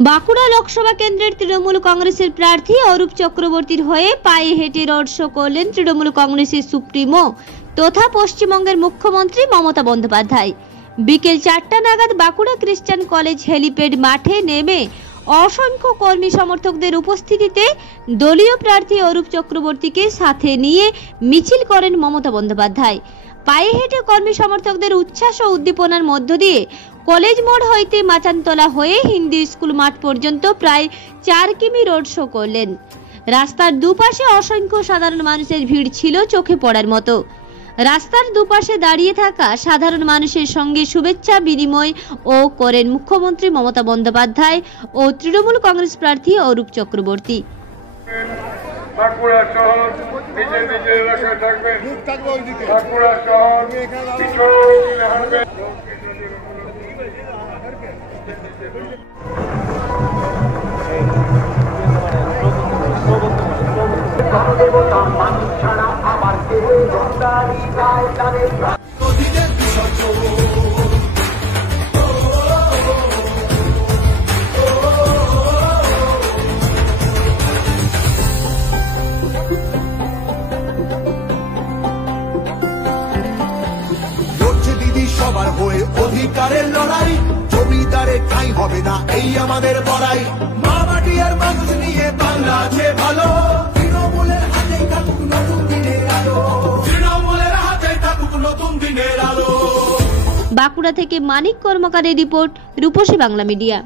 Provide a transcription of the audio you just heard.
বাঁকুড়া লোকসভা কেন্দ্রের তৃণমূল কংগ্রেসের প্রার্থী অরূপ চক্রবর্তীর হয়ে পায়ে হেঁটে রোড শো করলেন তৃণমূল কংগ্রেসের সুপ্রিমো তথা পশ্চিমবঙ্গের মুখ্যমন্ত্রী মমতা বন্দ্যোপাধ্যায়। বিকেল 4টা নাগাদ বাঁকুড়া খ্রিস্টান কলেজ হেলিপ্যাড মাঠে নেমে অসংখ্য কর্মী সমর্থকদের উপস্থিতিতে দলীয় প্রার্থী অরূপ চক্রবর্তীকে সাথে নিয়ে মিছিল করেন মমতা বন্দ্যোপাধ্যায়। পায়ে হেঁটে কর্মী সমর্থকদের উচ্ছ্বাস ও উদ্দীপনার মধ্য দিয়ে কলেজ মোড় হইতে মাচানতলা হয়ে হিন্দি স্কুল মাঠ পর্যন্ত প্রায় 4 কিমি রোড শো করলেন। রাস্তার দুপাশে অসংখ্য সাধারণ মানুষের ভিড় ছিল চোখে পড়ার মতো। রাস্তার দুপাশে দাঁড়িয়ে থাকা সাধারণ মানুষের সঙ্গে শুভেচ্ছা বিনিময় ও করেন মুখ্যমন্ত্রী মমতা বন্দ্যোপাধ্যায় ও তৃণমূল কংগ্রেস প্রার্থী অরূপ চক্রবর্তী। বাঁকুড়া শহর নিজে নিজে এলাকায় থাকবেন। বাঁকুড়া শহর পিছনে হাঁটবেন। সবার হয়ে অধিকারের লড়াই, জমিদারে ঠাঁই হবে না এই আমাদের বড়াই। মা মাটি আর মানুষ নিয়ে বাংলা আছে ভালো, তৃণমূলের হাতেই থাকুক নতুন দিনের আলো, তৃণমূলের হাতেই থাকুক নতুন দিনের আলো। বাঁকুড়া থেকে মানিক কর্মকারের রিপোর্ট, রূপসী বাংলা মিডিয়া।